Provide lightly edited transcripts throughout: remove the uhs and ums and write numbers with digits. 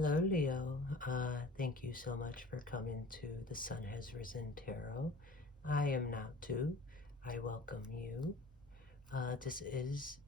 Hello, Leo. Thank you so much for coming to the Sun Has Risen Tarot. I am now too. I welcome you. This is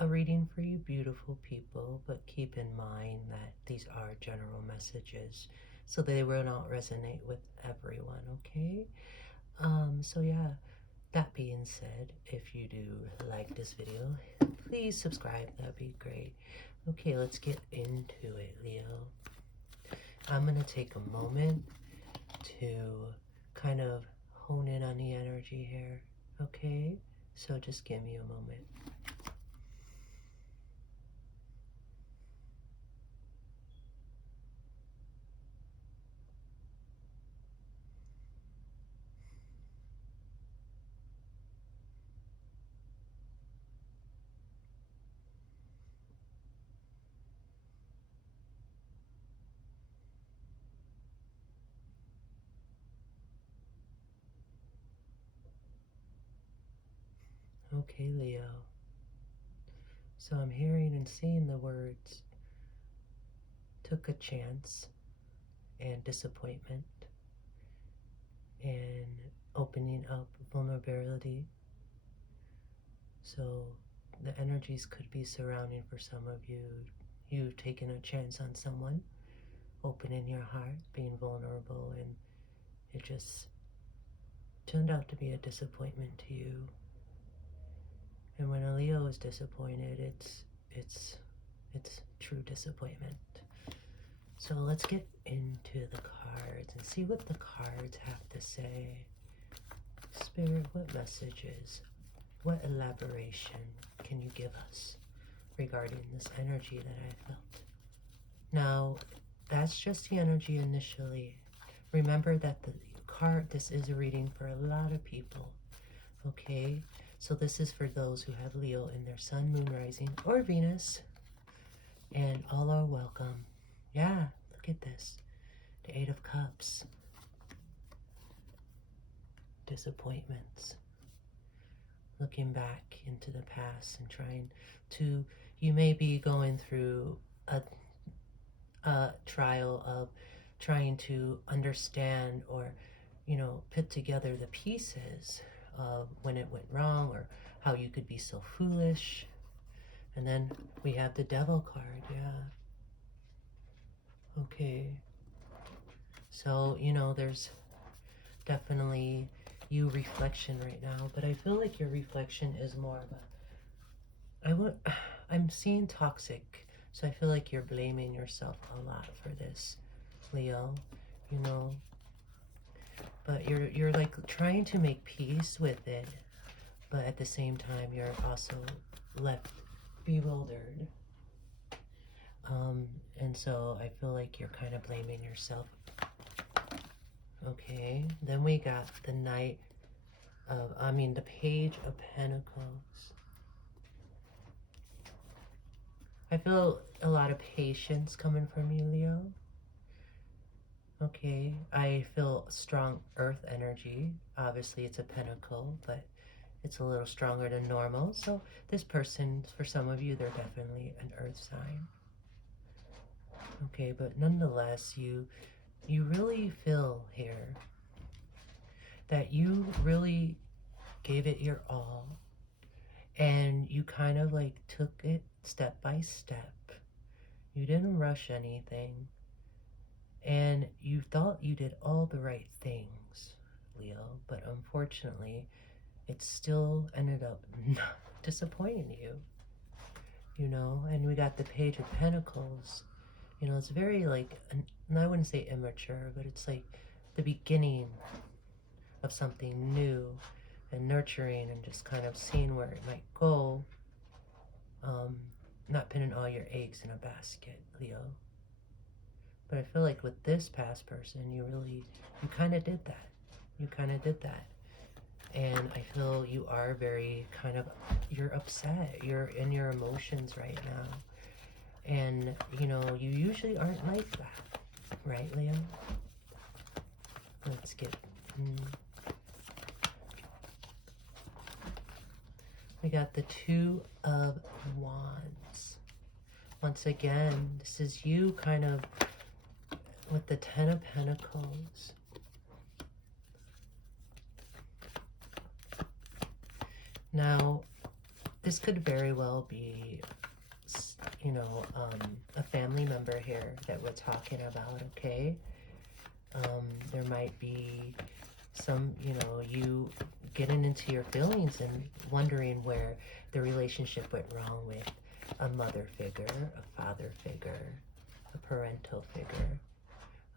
a reading for you beautiful people, but keep in mind that these are general messages, so they will not resonate with everyone, okay? So yeah, that being said, if you do like this video, please subscribe, that'd be great. Okay, let's get into it, Leo. I'm going to take a moment to kind of hone in on the energy here, okay? So just give me a moment. Okay, Leo. So I'm hearing and seeing the words took a chance and disappointment and opening up vulnerability. So the energies could be surrounding for some of you. You've taken a chance on someone, opening your heart, being vulnerable, and it just turned out to be a disappointment to you. And when a Leo is disappointed, it's true disappointment. So let's get into the cards and see what the cards have to say. Spirit, what messages, what elaboration can you give us regarding this energy that I felt? Now, that's just the energy initially. Remember that the card, this is a reading for a lot of people, okay? So this is for those who have Leo in their sun, moon, rising, or Venus. And all are welcome. Yeah, look at this. The Eight of Cups. Disappointments. Looking back into the past and trying to, you may be going through a trial of trying to understand or, put together the pieces of when it went wrong or how you could be so foolish. And then we have the Devil card, yeah. Okay. So, there's definitely you reflection right now, but I feel like your reflection is more of a, I'm seeing toxic, so I feel like you're blaming yourself a lot for this, Leo, but you're like trying to make peace with it, but at the same time you're also left bewildered. And so I feel like you're kind of blaming yourself. Okay, then we got the the Page of Pentacles. I feel a lot of patience coming from you, Leo. Okay, I feel strong earth energy. Obviously it's a pentacle, but it's a little stronger than normal. So this person, for some of you, they're definitely an earth sign. Okay, but nonetheless, you really feel here that you really gave it your all, and you kind of like took it step by step. You didn't rush anything, and you thought you did all the right things, Leo, but unfortunately it still ended up disappointing you, and we got the Page of Pentacles. It's very like, and I wouldn't say immature, but it's like the beginning of something new and nurturing and just kind of seeing where it might go. Not putting all your eggs in a basket, Leo. But I feel like with this past person, you kind of did that. You kind of did that. And I feel you are very you're upset. You're in your emotions right now. And, you usually aren't like that. Right, Leo? Let's get... We got the Two of Wands. once again, this is you kind of with the Ten of Pentacles. Now, this could very well be, you know, a family member here that we're talking about, okay? There might be some, you know, you getting into your feelings and wondering where the relationship went wrong with a mother figure, a father figure, a parental figure,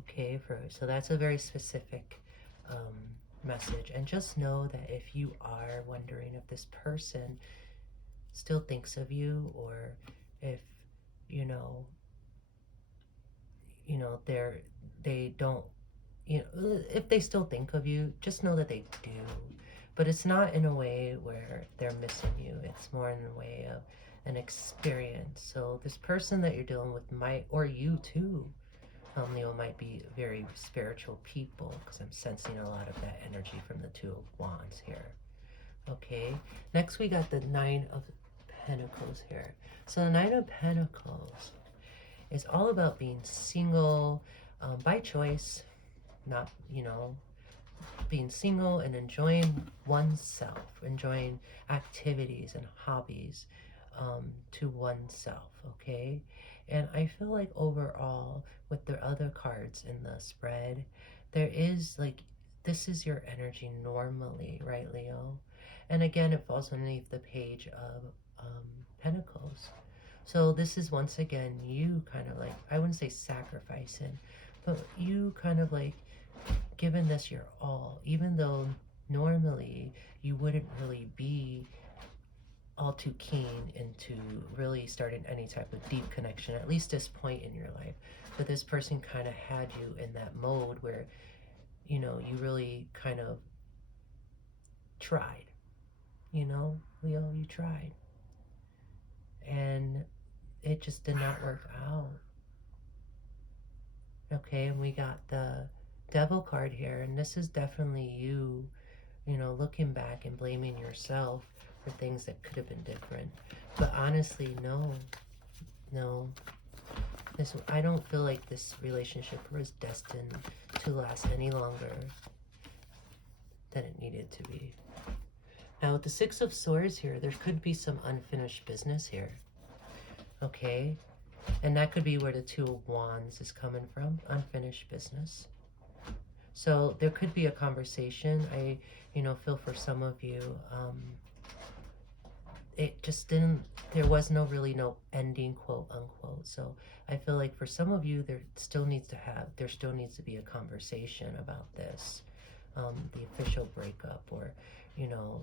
okay? So that's a very specific message. And just know that if you are wondering if this person still thinks of you, or if you know they don't, you know, if they still think of you, just know that they do. But it's not in a way where they're missing you. It's more in a way of an experience. So this person that you're dealing with might, or you too, Leo, might be very spiritual people, because I'm sensing a lot of that energy from the Two of Wands here. Okay, next we got the Nine of Pentacles here. So the Nine of Pentacles is all about being single by choice, not, you know, being single and enjoying oneself, enjoying activities and hobbies to oneself, okay? And I feel like overall, with the other cards in the spread, there is like, this is your energy normally, right, Leo? And again, it falls underneath the Page of Pentacles. So this is once again you kind of like, I wouldn't say sacrificing, but you kind of like giving this your all, even though normally you wouldn't really be all too keen into really starting any type of deep connection, at least this point in your life. But this person kind of had you in that mode where, you know, you really kind of tried, you know, Leo, you tried. And it just did not work out. Okay, and we got the Devil card here, and this is definitely you, you know, looking back and blaming yourself for things that could have been different. But honestly, no. I don't feel like this relationship was destined to last any longer than it needed to be. Now with the Six of Swords here, there could be some unfinished business here. Okay, and that could be where the Two of Wands is coming from, unfinished business. So there could be a conversation. I, you know, feel for some of you, it just didn't, there was no ending, quote unquote. So I feel like for some of you, there still needs to be a conversation about this, the official breakup, or, you know,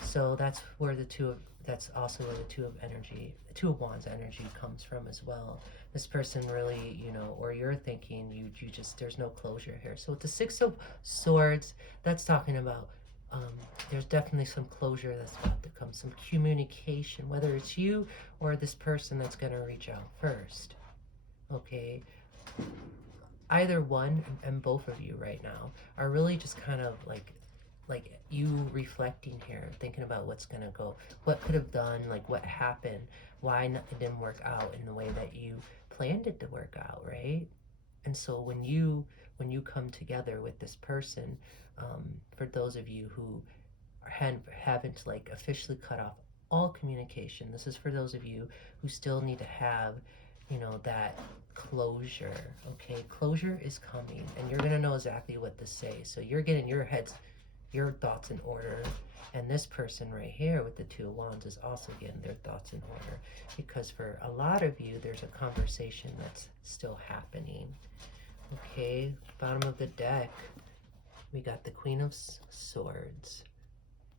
so that's where that's also where the Two of Wands energy comes from as well. This person really, you know, or you're thinking you just, there's no closure here. So with the Six of Swords, that's talking about there's definitely some closure that's about to come, some communication, whether it's you or this person that's going to reach out first. Okay, either one and both of you right now are really just kind of like you reflecting here, thinking about what's gonna go, what could have done, like what happened, why it didn't work out in the way that you planned it to work out, right? And so when you come together with this person, for those of you who haven't like officially cut off all communication, this is for those of you who still need to have, you know, that closure. Okay, closure is coming, and you're gonna know exactly what to say. So you're getting your thoughts in order, and this person right here with the Two of Wands is also getting their thoughts in order, because for a lot of you there's a conversation that's still happening. Okay, bottom of the deck we got the Queen of Swords.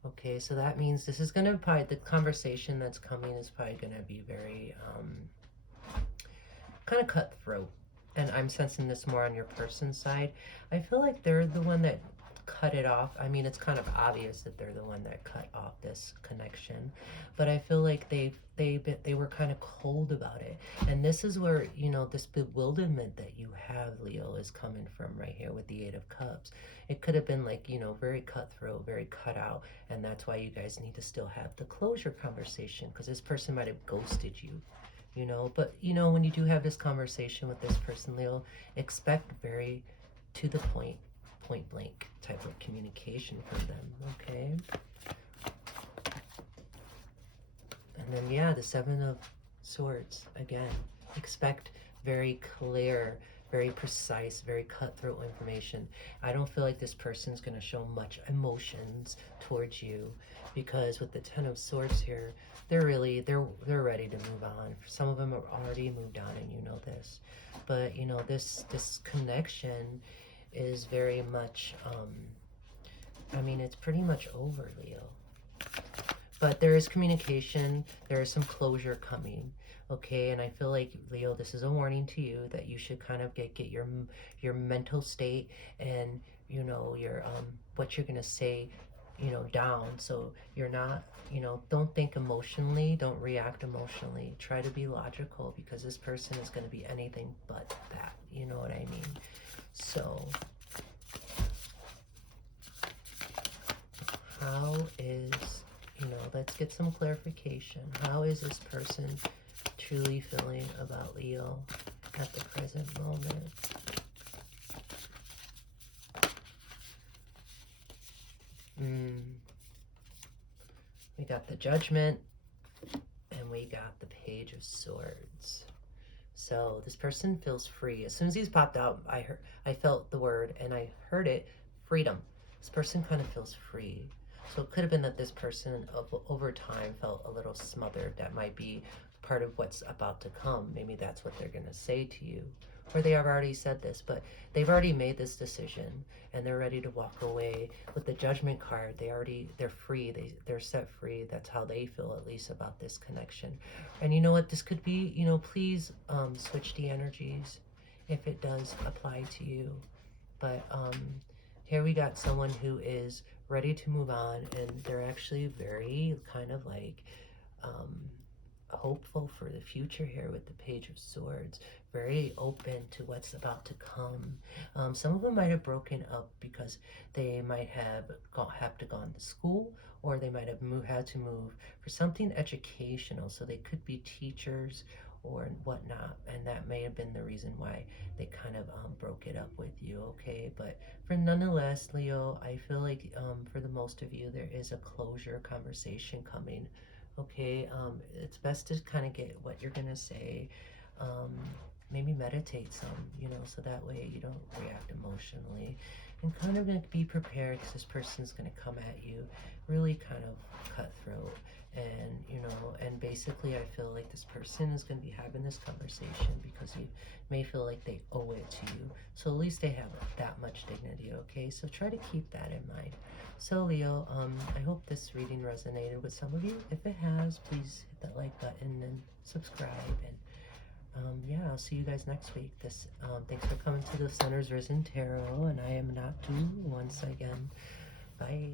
Okay, so that means this is gonna probably, the conversation that's coming is probably gonna be very kind of cutthroat, and I'm sensing this more on your person's side. I feel like they're the one that cut it off. I mean, it's kind of obvious that they're the one that cut off this connection, but I feel like they were kind of cold about it. And this is where, you know, this bewilderment that you have, Leo, is coming from right here with the Eight of Cups. It could have been like, you know, very cutthroat, very cut out, and that's why you guys need to still have the closure conversation, because this person might have ghosted you, you know. But, when you do have this conversation with this person, Leo, expect very to the point blank type of communication from them, okay? And then, yeah, the Seven of Swords, again, expect very clear, very precise, very cutthroat information. I don't feel like this person is going to show much emotions towards you, because with the Ten of Swords here, they're ready to move on. Some of them have already moved on, and you know this. But, this connection is very much, it's pretty much over, Leo. But there is communication, there is some closure coming, okay? And I feel like, Leo, this is a warning to you that you should kind of get your mental state and, your what you're gonna say, down, so you're not, don't think emotionally, don't react emotionally. Try to be logical, because this person is going to be anything but that, you know what I mean? So how is, let's get some clarification. How is this person truly feeling about Leo at the present moment? We got the Judgment, and we got the Page of Swords. So this person feels free. As soon as these popped out, I felt the word, and I heard it, freedom. This person kind of feels free. So it could have been that this person over time felt a little smothered. That might be part of what's about to come. Maybe that's what they're going to say to you. Or they have already said this, but they've already made this decision, and they're ready to walk away. With the Judgment card, they're free. They're set free. That's how they feel, at least, about this connection. And you know what? This could be, please switch the energies if it does apply to you. But here we got someone who is ready to move on, and they're actually very kind of like hopeful for the future here with the Page of Swords. Very open to what's about to come. Some of them might have broken up because they might have to gone to school, or they might have had to move for something educational. So they could be teachers or whatnot, and that may have been the reason why they kind of broke it up with you, okay? But for nonetheless, Leo, I feel like for the most of you, there is a closure conversation coming, okay? It's best to kind of get what you're gonna say. Maybe meditate some, so that way you don't react emotionally, and kind of be prepared, because this person's going to come at you really kind of cutthroat. And and basically I feel like this person is going to be having this conversation because you may feel like they owe it to you, so at least they have that much dignity, okay? So try to keep that in mind. So Leo, I hope this reading resonated with some of you. If it has, please hit that like button and subscribe. And yeah, I'll see you guys next week. Thanks for coming to the Sun's Risen Tarot, and I am not due once again. Bye.